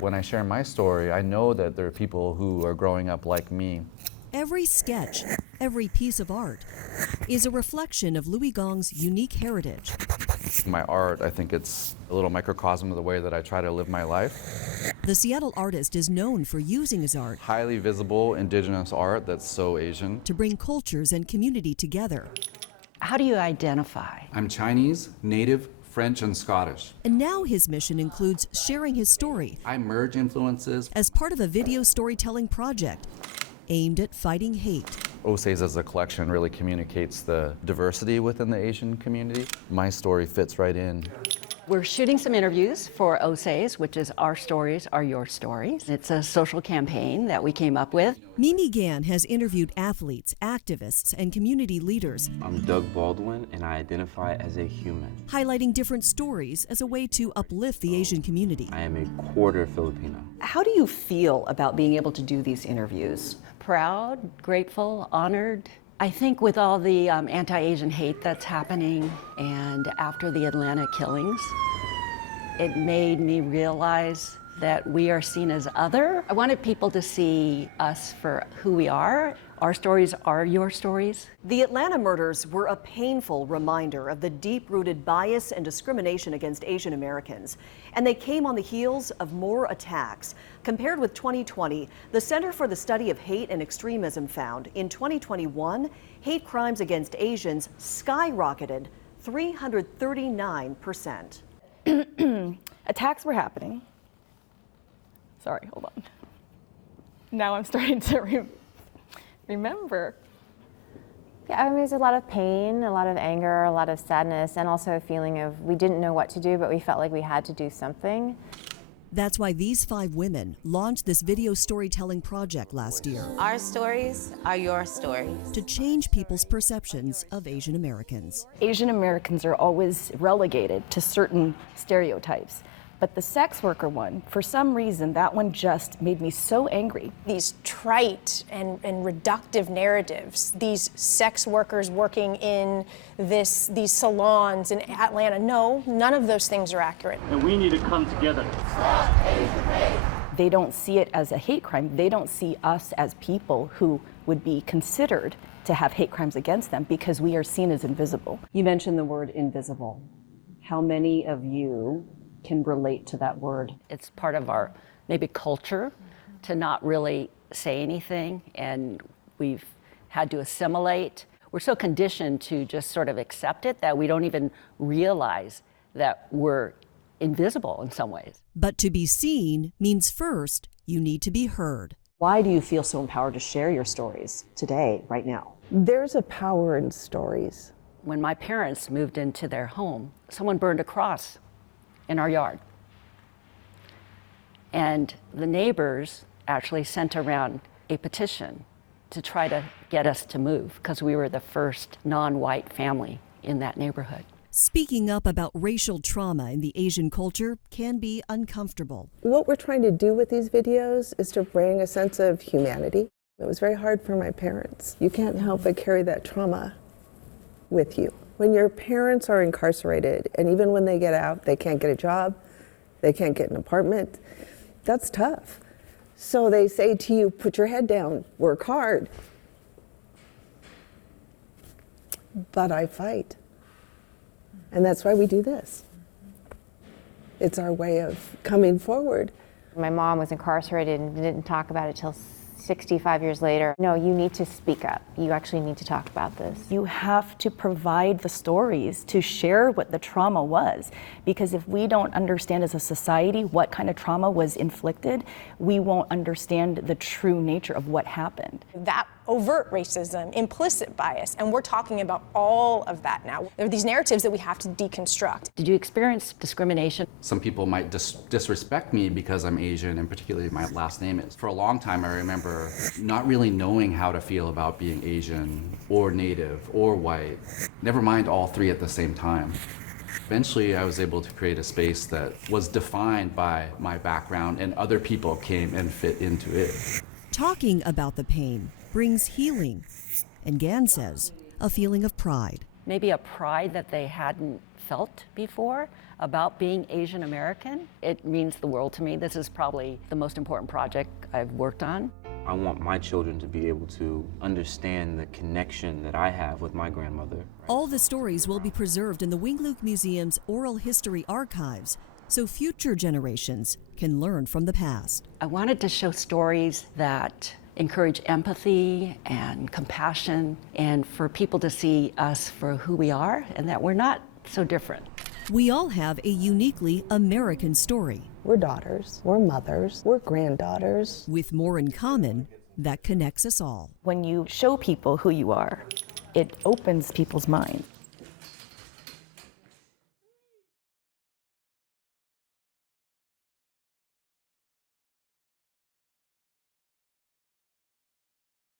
When I share my story, I know that there are people who are growing up like me. Every sketch, every piece of art is a reflection of Louis Gong's unique heritage. My art, I think it's a little microcosm of the way that I try to live my life. The Seattle artist is known for using his art Highly visible indigenous art that's so Asian. to bring cultures and community together. How do you identify? I'm Chinese, Native, French, and Scottish. And now his mission includes sharing his story I merge influences. as part of a video storytelling project aimed at fighting hate. Osays as a collection really communicates the diversity within the Asian community. My story fits right in. We're shooting some interviews for Osays, which is Our Stories Are Your Stories. It's a social campaign that we came up with. Mimi Gan has interviewed athletes, activists, and community leaders, I'm Doug Baldwin, and I identify as a human. highlighting different stories as a way to uplift the Asian community. I am a quarter Filipino. How do you feel about being able to do these interviews? Proud, grateful, honored. I think with all the anti-Asian hate that's happening and after the Atlanta killings, it made me realize that we are seen as other. I wanted people to see us for who we are. Our stories are your stories. The Atlanta murders were a painful reminder of the deep-rooted bias and discrimination against Asian Americans. And they came on the heels of more attacks. Compared with 2020, the Center for the Study of Hate and Extremism found in 2021, hate crimes against Asians skyrocketed 339%. Attacks were happening. Sorry, hold on. Now I'm starting to remember. Yeah, I mean, there's a lot of pain, a lot of anger, a lot of sadness, and also a feeling of we didn't know what to do, but we felt like we had to do something. That's why these 5 women launched this video storytelling project last year Our stories are your stories. to change people's perceptions of Asian Americans. Asian Americans are always relegated to certain stereotypes. But the sex worker one, for some reason, that one just made me so angry. These trite and reductive narratives, these sex workers working in these salons in Atlanta. No, none of those things are accurate. And we need to come together. They don't see it as a hate crime. They don't see us as people who would be considered to have hate crimes against them because we are seen as invisible. You mentioned the word invisible. How many of you can relate to that word? It's part of our maybe culture to not really say anything, and we've had to assimilate. We're so conditioned to just sort of accept it that we don't even realize that we're invisible in some ways. But to be seen means first you need to be heard. Why do you feel so empowered to share your stories today, right now? There's a power in stories. When my parents moved into their home, someone burned a cross in our yard. And the neighbors actually sent around a petition to try to get us to move because we were the first non-white family in that neighborhood. Speaking up about racial trauma in the Asian culture can be uncomfortable. What we're trying to do with these videos is to bring a sense of humanity. It was very hard for my parents. You can't help but carry that trauma with you. When your parents are incarcerated, and even when they get out, they can't get a job, they can't get an apartment, that's tough. So they say to you, put your head down, work hard. But I fight. And that's why we do this. It's our way of coming forward. My mom was incarcerated and didn't talk about it till 65 years later. No, you need to speak up. You actually need to talk about this. You have to provide the stories to share what the trauma was. Because if we don't understand as a society what kind of trauma was inflicted, we won't understand the true nature of what happened. That overt racism, implicit bias, and we're talking about all of that now. There are these narratives that we have to deconstruct. Did you experience discrimination? Some people might disrespect me because I'm Asian, and particularly my last name is. For a long time, I remember not really knowing how to feel about being Asian or Native or white, never mind all three at the same time. Eventually, I was able to create a space that was defined by my background, and other people came and fit into it. Talking about the pain brings healing, and Gan says a feeling of pride. maybe a pride that they hadn't felt before about being Asian American. It means the world to me. This is probably the most important project I've worked on. I want my children to be able to understand the connection that I have with my grandmother. All the stories will be preserved in the Wing-Luke Museum's Oral History Archives, so future generations can learn from the past. I wanted to show stories that encourage empathy and compassion, and for people to see us for who we are and that we're not so different. We all have a uniquely American story, We're daughters, we're mothers, we're granddaughters. with more in common that connects us all. When you show people who you are, it opens people's minds.